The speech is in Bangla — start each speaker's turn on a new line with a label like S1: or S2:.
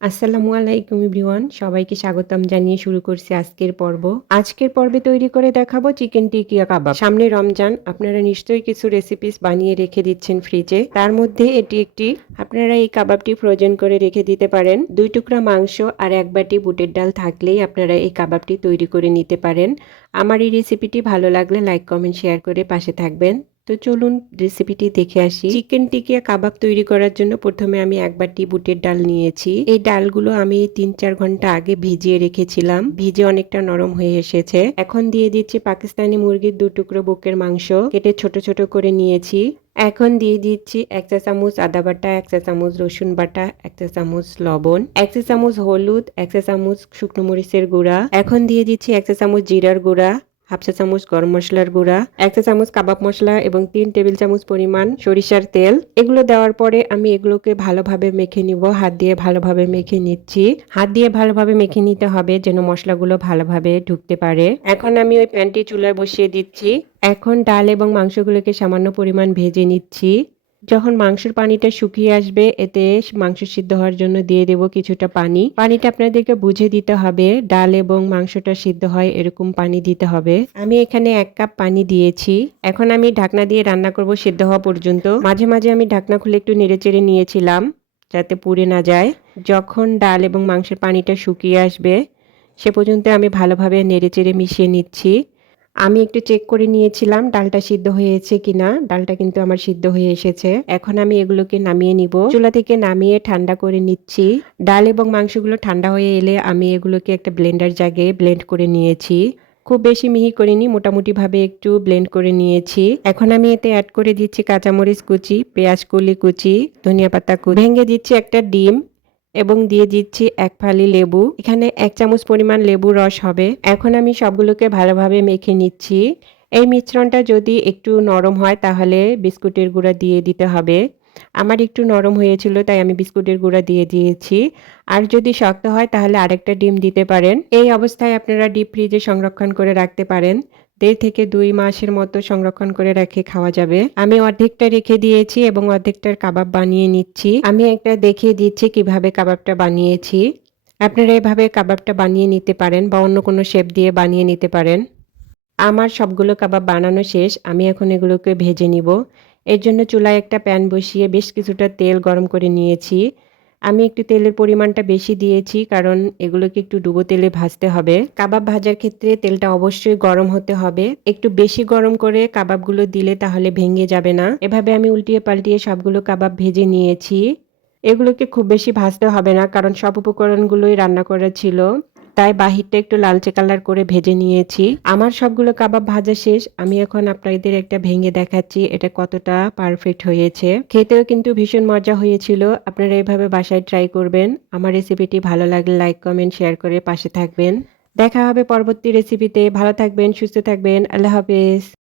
S1: আসসালামু আলাইকুম এভরিওয়ান, সবাইকে স্বাগতম জানিয়ে শুরু করছি আজকের পর্ব। আজকের পর্বে তৈরি করে দেখাবো চিকেন টিকিয়া কাবাব। সামনে রমজান, আপনারা নিশ্চয়ই কিছু রেসিপিস বানিয়ে রেখে দিচ্ছেন ফ্রিজে তার মধ্যে এটি একটি, আপনারা এই কাবাবটি ফ্রোজেন করে রেখে দিতে পারেন। দুই টুকরা মাংস আর এক বাটি বুটের ডাল থাকলেই আপনারা এই কাবাবটি তৈরি করে নিতে পারেন। আমার এই রেসিপিটি ভালো লাগলে লাইক কমেন্ট শেয়ার করে পাশে থাকবেন। তো চলুন রেসিপিটি দেখে আসি। চিকেন টিকিয়া কাবাব তৈরি করার জন্য প্রথমে আমি এক বাটি বুটের ডাল নিয়েছি। এই ডালগুলো আমি তিন চার ঘণ্টা আগে ভিজিয়ে রেখেছিলাম। ভিজে অনেকটা নরম হয়ে এসেছে। এখন দিয়ে দিচ্ছি পাকিস্তানি মুরগির দু টুকরো বুকের মাংস। কেটে ছোট ছোট করে নিয়েছি। এখন দিয়ে দিচ্ছি এক চা চামচ আদা বাটা, এক চা চামচ রসুন বাটা, এক চা চামচ লবণ, এক চা চামচ হলুদ, এক চা চামচ শুকনো মরিচের গুঁড়া। এখন দিয়ে দিচ্ছি এক চা চামচ জিরার গুঁড়া। হাফ চা চামচ গরম মশলার গুঁড়া, এক চা চামচ কাবাব মশলা এবং তিন টেবিল চামচ পরিমাণ সরিষার তেল। এগুলো দেওয়ার পরে আমি এগুলোকে ভালোভাবে মেখে নিব, হাত দিয়ে ভালোভাবে মেখে নিচ্ছি। হাত দিয়ে ভালোভাবে মেখে নিতে হবে যেন মশলাগুলো ভালোভাবে ঢুকতে পারে। এখন আমি ওই প্যানটি চুলায় বসিয়ে দিচ্ছি। এখন ডাল এবং মাংসগুলোকে সামান্য পরিমাণ ভেজে নিচ্ছি। যখন মাংসের পানিটা শুকিয়ে আসবে, এতে মাংস সিদ্ধ হওয়ার জন্য দিয়ে দেব কিছুটা পানি। পানিটা আপনাদেরকে বুঝে দিতে হবে, ডাল এবং মাংসটা সিদ্ধ হয় এরকম পানি দিতে হবে। আমি এখানে এক কাপ পানি দিয়েছি। এখন আমি ঢাকনা দিয়ে রান্না করব সিদ্ধ হওয়া পর্যন্ত। মাঝে মাঝে আমি ঢাকনা খুলে একটু নেড়েচেড়ে নিয়েছিলাম, যাতে পুড়ে না যায়। যখন ডাল এবং মাংসের পানিটা শুকিয়ে আসবে, সে পর্যন্ত আমি ভালোভাবে নেড়েচেড়ে মিশিয়ে নিচ্ছি। আমি একটু চেক করে নিয়েছিলাম ডালটা সিদ্ধ হয়েছে কিনা। ডালটা কিন্তু আমার সিদ্ধ হয়ে এসেছে। এখন আমি এগুলোকে নামিয়ে নিব। চুলা থেকে নামিয়ে ঠান্ডা করে নিচ্ছি। ডাল এবং মাংসগুলো ঠান্ডা হয়ে এলে আমি এগুলোকে একটা ব্লেন্ডার জাগে ব্লেন্ড করে নিয়েছি। খুব বেশি মিহি করিনি মোটামুটি ভাবে একটু ব্লেন্ড করে নিয়েছি। এখন আমি এতে অ্যাড করে দিচ্ছি কাঁচামরিচ কুচি, পেঁয়াজ কলি কুচি, ধনিয়া পাতা কুচি। ভেঙে দিচ্ছি একটা ডিম। এবং দিয়ে দিচ্ছি এক ফালি লেবু। এখানে এক চামচ পরিমাণ লেবু রস হবে। এখন আমি সবগুলোকে ভালোভাবে মেখে নিচ্ছি। এই মিশ্রণটা যদি একটু নরম হয় তাহলে বিস্কুটের গুঁড়া দিয়ে দিতে হবে। আমার একটু নরম হয়েছিল, তাই আমি বিস্কুটের গুঁড়া দিয়ে দিয়েছি। আর যদি শক্ত হয়, তাহলে আরেকটা ডিম দিতে পারেন। এই অবস্থায় আপনারা ডিপ ফ্রিজে সংরক্ষণ করে রাখতে পারেন। দেড় থেকে দুই মাসের মতো সংরক্ষণ করে রেখে খাওয়া যাবে। আমি অর্ধেকটা রেখে দিয়েছি এবং অর্ধেকটার কাবাব বানিয়ে নিচ্ছি। আমি একটা দেখিয়ে দিচ্ছি কীভাবে কাবাবটা বানিয়েছি। আপনারা এভাবে কাবাবটা বানিয়ে নিতে পারেন বা অন্য কোনো শেপ দিয়ে বানিয়ে নিতে পারেন। আমার সবগুলো কাবাব বানানো শেষ। আমি এখন এগুলোকে ভেজে নিব। এর জন্য চুলায় একটা প্যান বসিয়ে বেশ কিছুটা তেল গরম করে নিয়েছি। আমি একটু তেলের পরিমাণটা বেশি দিয়েছি, কারণ এগুলোকে একটু ডুবো তেলে ভাজতে হবে। কাবাব ভাজার ক্ষেত্রে তেলটা অবশ্যই গরম হতে হবে। একটু বেশি গরম করে কাবাবগুলো দিলে তাহলে ভেঙে যাবে না। এভাবে আমি উল্টিয়ে পাল্টিয়ে সবগুলো কাবাব ভেজে নিয়েছি। এগুলোকে খুব বেশি ভাজতে হবে না, কারণ সব উপকরণগুলোই রান্না করা ছিল। তাই বাহিরটা একটু লালচে কালার করে ভেজে নিয়েছি। আমার সবগুলো কাবাব ভাজা শেষ। আমি এখন আপনাদের একটা ভেঙে দেখাচ্ছি, এটা কতটা পারফেক্ট হয়েছে। খেতেও কিন্তু ভীষণ মজা হয়েছিল। আপনারা এভাবে বাসায় ট্রাই করবেন। আমার রেসিপিটি ভালো লাগলে লাইক কমেন্ট শেয়ার করে পাশে থাকবেন। দেখা হবে পরবর্তী রেসিপিতে ভালো থাকবেন, সুস্থ থাকবেন। আল্লাহ হাফেজ।